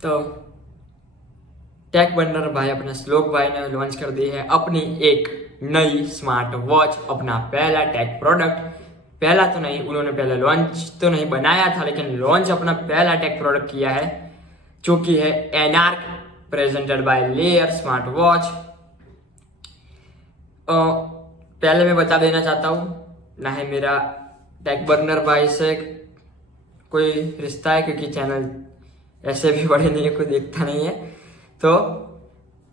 तो take burner भाई अपने श्लोक भाई ने लॉन्च कर दी है अपनी एक नई स्मार्ट वॉच, अपना पहला टेक प्रोडक्ट। पहला तो नहीं, उन्होंने पहले लॉन्च तो नहीं बनाया था, लेकिन लॉन्च अपना पहला टेक प्रोडक्ट किया है, जो कि है Anarc presented by Layer smart watch. पहले मैं बता देना चाहता हूँ, ना है मेरा टेक बर्नर भाई से कोई रिश्ता है, क्योंकि चैनल ऐसे भी बड़े नहीं है, कोई देखता नहीं है। तो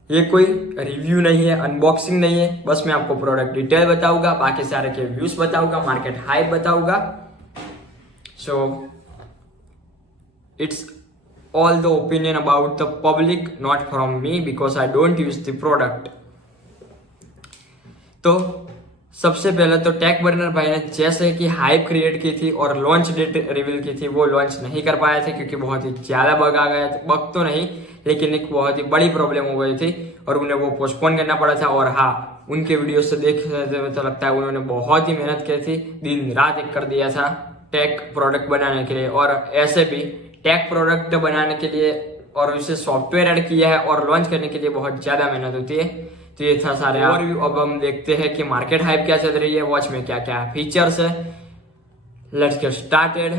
ये कोई रिव्यू नहीं है, अनबॉक्सिंग नहीं है, बस मैं आपको प्रोडक्ट डिटेल बताऊंगा, बाकी सारे के व्यूज बताऊंगा, मार्केट हाइप बताऊंगा। So it's all the opinion about the public, not from me, because I don't use the product। तो सबसे पहले तो टेक बर्नर भाई ने जैसे कि हाइप क्रिएट की थी और लॉन्च डेट रिवील की थी, वो लॉन्च नहीं कर पाए थे क्योंकि बहुत ही ज्यादा बग आ गए थे। बग तो नहीं, लेकिन एक बहुत ही बड़ी प्रॉब्लम हो गई थी और उन्हें वो पोस्टपोन करना पड़ा था। और हाँ, उनके वीडियो से देखते हुए तो लगता है उन्होंने बहुत ही मेहनत की थी, दिन रात एक कर दिया था टेक प्रोडक्ट बनाने के लिए। और ऐसे भी टेक प्रोडक्ट बनाने के लिए और उसे सॉफ्टवेयर ऐड किया है और लॉन्च करने के लिए बहुत ज्यादा मेहनत होती है। तो ये था सारे ओवरव्यू। अब हम देखते हैं कि मार्केट हाइप क्या चल रही है, वॉच में क्या क्या फीचर्स है। Let's get started.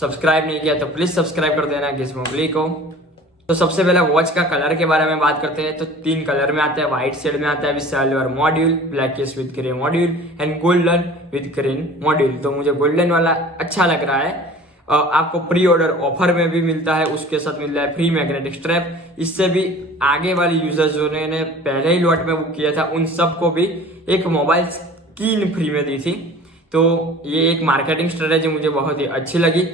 सब्सक्राइब नहीं किया तो प्लीज सब्सक्राइब कर देना गिज़मोगली को। तो सबसे पहले वॉच का कलर के बारे में बात करते हैं। तो 3 कलर में आता है, व्हाइट शेड में आता है with silver module, blackish with grey module and golden with green module. तो मुझे गोल्डन वाला अच्छा लग रहा है। आपको प्री ऑर्डर ऑफर में भी मिलता है, उसके साथ मिलता है फ्री मैग्नेटिक स्ट्रैप। इससे भी आगे वाले यूजर्स जो ने पहले ही लॉट में बुक किया था, उन सबको भी एक मोबाइल स्क्रीन फ्री में दी थी। तो ये एक मार्केटिंग स्ट्रेटेजी मुझे बहुत ही अच्छी लगी।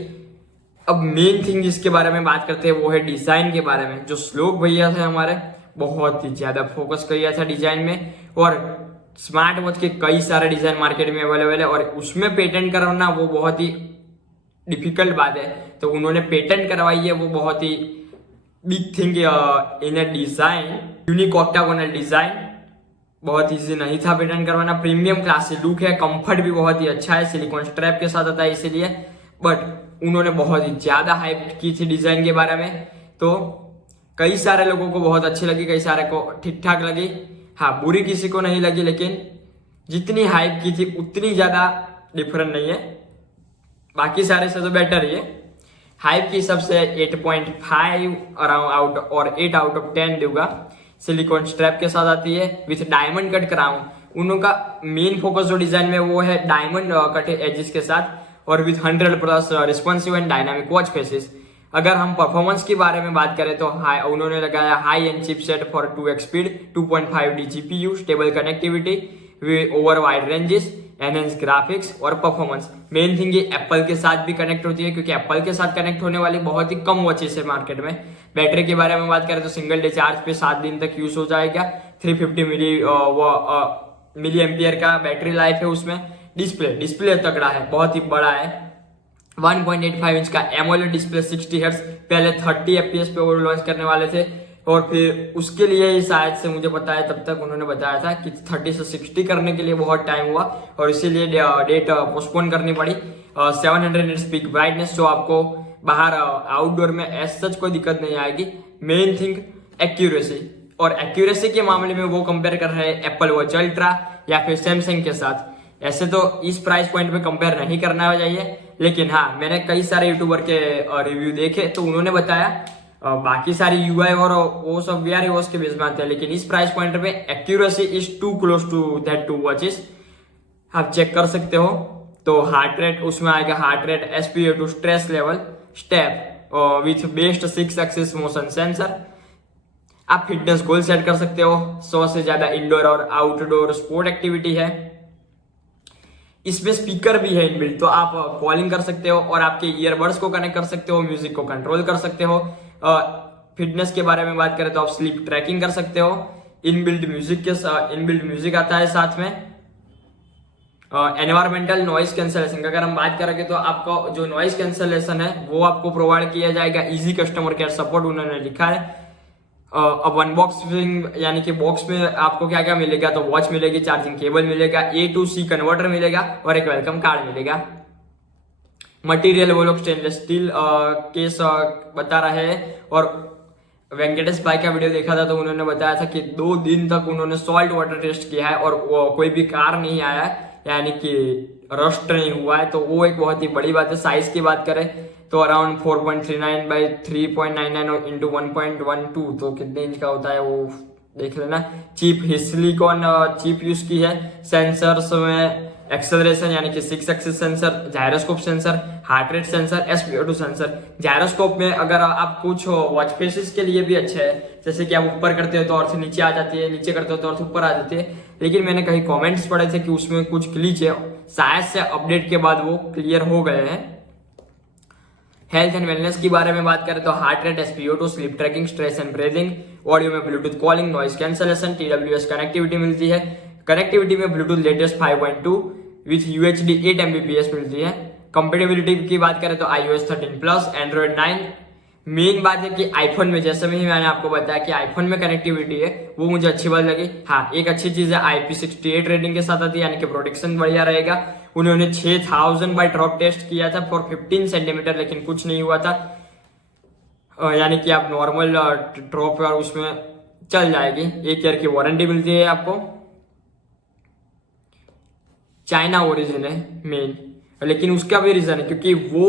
अब मेन थिंग जिसके बारे में बात करते हैं वो है डिजाइन के बारे में। जो श्लोक भैया थे हमारे, बहुत ही ज्यादा फोकस किया था डिजाइन में, और स्मार्ट वॉच के कई सारे डिजाइन मार्केट में अवेलेबल है और उसमें पेटेंट करवाना वो बहुत ही डिफिकल्ट बात है। तो उन्होंने पेटेंट करवाई है, वो बहुत ही big thing in a design, unique octagonal design. बहुत इजी नहीं था पेटेंट करवाना। प्रीमियम क्लास लुक है, कंफर्ट भी बहुत ही अच्छा है, सिलिकॉन स्ट्रैप के साथ आता है इसीलिए। बट उन्होंने बहुत ही ज्यादा हाइप की थी डिजाइन के बारे में, तो कई सारे लोगों को बहुत अच्छी लगी, कई सारे को ठीक ठाक लगी। हाँ, बुरी किसी को नहीं लगी, लेकिन जितनी हाइप की थी उतनी ज्यादा डिफरेंट नहीं है, बाकी सारे से तो बेटर ही है। हाइप की सबसे 8.5 अराउंड आउट और 8 आउट ऑफ 10 दूंगा। सिलिकॉन स्ट्रैप के साथ आती है विथ डायमंड कट क्राउन। उनका मेन फोकस जो डिजाइन में वो है डायमंड कट एजेस के साथ, और with 100+ responsive and dynamic watch faces. अगर हम परफॉर्मेंस के बारे में बात करें तो उन्होंने लगाया high and chipset for 2x speed, 2.5D GPU, stable connectivity over wide ranges, enhance graphics और परफॉर्मेंस। मेन थिंग ये एप्पल के साथ भी कनेक्ट होती है, क्योंकि एप्पल के साथ कनेक्ट होने वाली बहुत ही कम वॉचेस है मार्केट में। बैटरी के बारे में बात करें तो सिंगल डे चार्ज पे 7 दिन तक यूज हो जाएगा। 350 मिली एम्पियर का बैटरी लाइफ है उसमें। डिस्प्ले तगड़ा है, बहुत ही बड़ा है। 1.85 इंच का एमोलेड डिस्प्ले, 60 हर्ट्ज। पहले 30 FPS पे वो लॉन्च करने वाले थे, और फिर उसके लिए ही शायद से मुझे पता है, तब तक उन्होंने बताया था कि 30 से 60 करने के लिए बहुत टाइम हुआ और इसीलिए डेट पोस्टपोन करनी पड़ी। 700 निट्स पीक ब्राइटनेस, जो आपको बाहर आउटडोर में एज सच कोई दिक्कत नहीं आएगी। मेन थिंग एक्यूरेसी, और एक्यूरेसी के मामले में वो कंपेयर कर रहे हैं एप्पल वॉच अल्ट्रा या फिर सैमसंग के साथ। ऐसे तो इस प्राइस पॉइंट पे कंपेयर नहीं करना चाहिए, लेकिन हाँ, मैंने कई सारे यूट्यूबर के रिव्यू देखे तो उन्होंने बताया बाकी सारी यूआई और वो सब वीआर वॉच के बेस में आते हैं, लेकिन इस प्राइस पॉइंट पे accuracy is too close to that two watches. आप चेक कर सकते हो। तो हार्ट रेट उसमें आएगा, heart rate, SpO2, stress level, step with best 6 axis motion sensor. आप फिटनेस गोल सेट कर सकते हो। 100 से ज्यादा इंडोर और आउटडोर स्पोर्ट एक्टिविटी है। इसमें स्पीकर भी है इनबिल्ट, तो आप कॉलिंग कर सकते हो और आपके ईयरबड्स को कनेक्ट कर सकते हो, म्यूजिक को कंट्रोल कर सकते हो। फिटनेस के बारे में बात करें तो आप स्लीप ट्रैकिंग कर सकते हो। इनबिल्ट म्यूजिक आता है साथ में। एनवायरमेंटल नॉइज कैंसलेशन का अगर हम बात करेंगे तो आपका जो नॉइज कैंसलेशन है वो आपको प्रोवाइड किया जाएगा। इजी कस्टमर केयर सपोर्ट उन्होंने लिखा है। अब अनबॉक्सिंग यानी कि बॉक्स में आपको क्या क्या मिलेगा, तो वॉच मिलेगी, चार्जिंग केबल मिलेगा, A to C कन्वर्टर मिलेगा और एक वेलकम कार्ड मिलेगा। मटेरियल वो लोग स्टेनलेस स्टील केस बता रहे हैं। और वेंकटेश भाई का वीडियो देखा था तो उन्होंने बताया था कि 2 दिन तक उन्होंने सॉल्ट वाटर टेस्ट किया है और कोई भी कार नहीं आया है, यानी कि रस्ट नहीं हुआ है। तो वो एक बहुत ही बड़ी बात है। साइज की बात करें तो अराउंड 4.39 बाई 3.99 इंटू 1.12, तो कितने इंच का होता है वो देख लेना। चिप सिलिकॉन चिप यूज की है। सेंसर्स में एक्सेलरेशन यानी कि 6 axis sensor, gyroscope sensor, heart rate sensor, SpO2 sensor. Gyroscope में अगर आप कुछ वॉच फेसेस के लिए भी अच्छे है, जैसे कि आप ऊपर करते हो तो अर्थ नीचे आ जाती है, नीचे करते हो तो अर्थ ऊपर आ जाती है। लेकिन मैंने कहीं कमेंट्स पढ़े थे कि उसमें कुछ ग्लिच है, शायद से अपडेट के बाद वो क्लियर हो गए हैं। हेल्थ एंड वेलनेस की बारे में बात करें तो heart rate, SpO2, sleep tracking, stress and breathing, audio में Bluetooth calling, noise cancellation, TWS connectivity मिलती है। कनेक्टिविटी में Bluetooth latest 5.2 with UHD 8 Mbps मिलती है। कंपेटेबिलिटी की बात करें तो iOS 13 प्लस, एंड्रॉइड 9। मेन बात है कि आईफोन में, जैसे भी मैंने आपको बताया कि आईफोन में कनेक्टिविटी है, वो मुझे अच्छी बात लगी। हाँ, एक अच्छी चीज है IP68 रेटिंग के साथ आती है, यानी कि प्रोटेक्शन बढ़िया रहेगा। उन्होंने 6000 बाई ड्रॉप टेस्ट किया था फॉर 15 सेंटीमीटर, लेकिन कुछ नहीं हुआ था। यानी कि आप नॉर्मल ड्रॉप उसमें चल जाएगी। 1 ईयर की वारंटी मिलती है आपको। चाइना ओरिजिन है मेन, लेकिन उसका भी रीजन है क्योंकि वो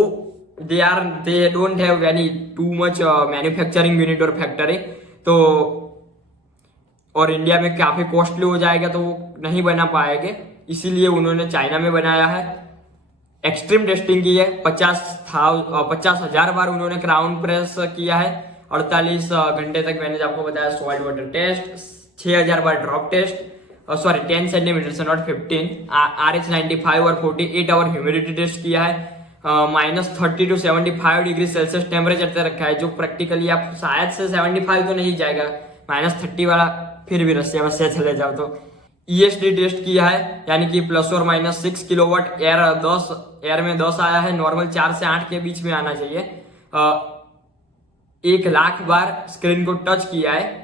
they don't have any too much manufacturing unit और फैक्ट्री, तो और इंडिया में काफी कॉस्टली हो जाएगा तो वो नहीं बना पाएंगे, इसीलिए उन्होंने चाइना में बनाया है। एक्सट्रीम टेस्टिंग की है, 50,000 बार उन्होंने क्राउन प्रेस किया है। 48 घंटे तक मैंने आपको बताया सॉल्ट वाटर टेस्ट, 6000 बार ड्रॉप टेस्ट, सॉरी 10 सेंटीमीटर से नॉट 15, RH95 और 48 आवर ह्यूमिडिटी टेस्ट किया है। -30 to 75 डिग्री सेल्सियस टेम्परेचर तक रखा है, जो प्रैक्टिकली आप शायद से 75 तो नहीं जाएगा, -30 वाला फिर भी रसिया वसिया चले जाओ तो। ESD टेस्ट किया है, यानी कि ±6 किलोवाट। एयर में 10 आया है, नॉर्मल 4 से 8 के बीच में आना चाहिए। 1,00,000 बार स्क्रीन को टच किया है,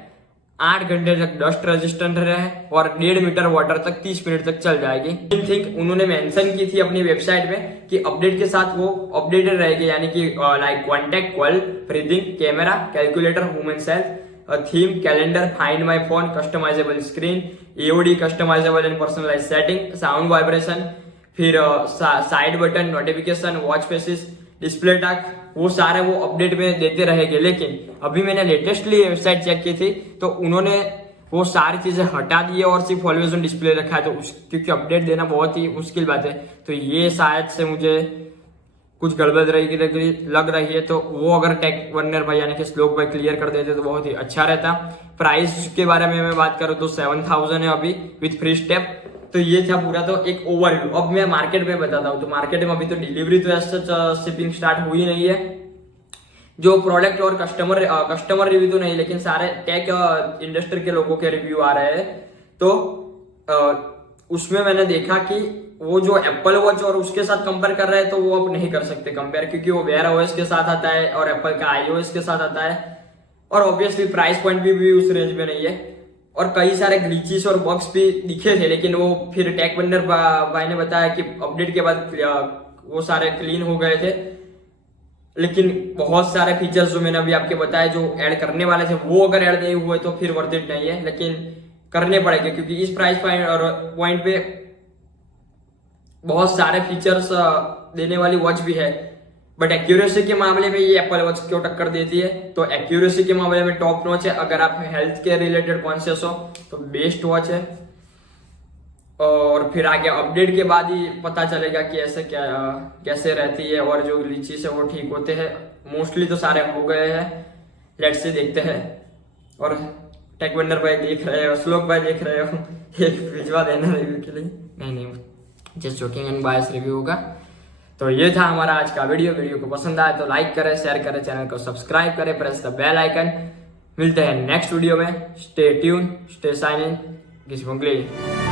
8 घंटे तक डस्ट रेजिस्टेंट रहे और 1.5 मीटर वाटर तक 30 मिनट तक चल जाएगी। थिंक उन्होंने मेंशन की थी अपनी वेबसाइट में कि अपडेट के साथ वो अपडेटेड रहेगी, यानी कि like contact, call, breathing, camera, calculator, women's health, theme, calendar, find my phone, customisable screen, AOD customisable and personalise setting, sound vibration, फिर side button, notification, watch faces, display touch, वो सारे वो अपडेट में देते रहेंगे। लेकिन अभी मैंने लेटेस्टली वेबसाइट चेक की थी तो उन्होंने वो सारी चीजें हटा दी है और सिर्फ ऑलवेज ऑन डिस्प्ले रखा है, तो क्योंकि अपडेट देना बहुत ही मुश्किल बात है, तो ये शायद से मुझे कुछ गड़बड़ लग रही है। तो वो अगर टेक वर्नर भाई यानी कि श्लोक भाई क्लियर कर देते तो बहुत ही अच्छा रहता। प्राइस के बारे में मैं बात करूं तो 7000 है अभी विथ फ्री स्टेप। तो ये था पूरा तो एक ओवरव्यू। अब मैं मार्केट में बताता हूँ, तो मार्केट में अभी तो डिलीवरी तो ऐसा शिपिंग स्टार्ट हुई नहीं है। जो प्रोडक्ट और कस्टमर रिव्यू तो नहीं, लेकिन सारे टेक इंडस्ट्री के लोगों के रिव्यू आ रहे हैं। तो उसमें मैंने देखा कि वो जो एप्पल वॉच और उसके साथ कंपेयर कर रहे हैं तो वो अब नहीं कर सकते कंपेयर, क्योंकि वो वेयर OS के साथ आता है और एप्पल का iOS के साथ आता है, और ऑब्वियसली प्राइस पॉइंट भी उस रेंज में नहीं है। और कई सारे ग्लिचेस और बग्स भी दिखे थे, लेकिन वो फिर टेक वेंडर भाई ने बताया कि अपडेट के बाद वो सारे क्लीन हो गए थे। लेकिन बहुत सारे फीचर्स जो मैंने अभी आपके बताए जो ऐड करने वाले थे, वो अगर ऐड नहीं हुए तो फिर वर्थ इट नहीं है, लेकिन करने पड़ेंगे क्योंकि इस प्राइस पॉइंट पे बहुत सारे फीचर्स देने वाली वॉच भी है। बट एक्यूरेसी के मामले में ये एप्पल वॉच क्यों टक्कर देती है, तो एक्यूरेसी के मामले में टॉप नॉच है। अगर आप हेल्थ के रिलेटेड कॉन्शियस हो तो बेस्ट वॉच है, और फिर आगे अपडेट के बाद ही पता चलेगा कि ऐसे कैसे रहती है, और जो ग्लिचेस है वो ठीक होते हैं। मोस्टली तो सारे हो गए हैं, लेट्स से देखते हैं। और टेक वेंडर भाई देख रहे हो, श्लोक भाई देख रहे हो, एक भिजवा देना रिव्यू के लिए। नहीं, just joking and bias review होगा। तो ये था हमारा आज का वीडियो को पसंद आया तो लाइक करें, शेयर करें, चैनल को सब्सक्राइब करें, प्रेस द बेल आइकन। मिलते हैं नेक्स्ट वीडियो में। Stay tune, stay shining, गिस्मोगली।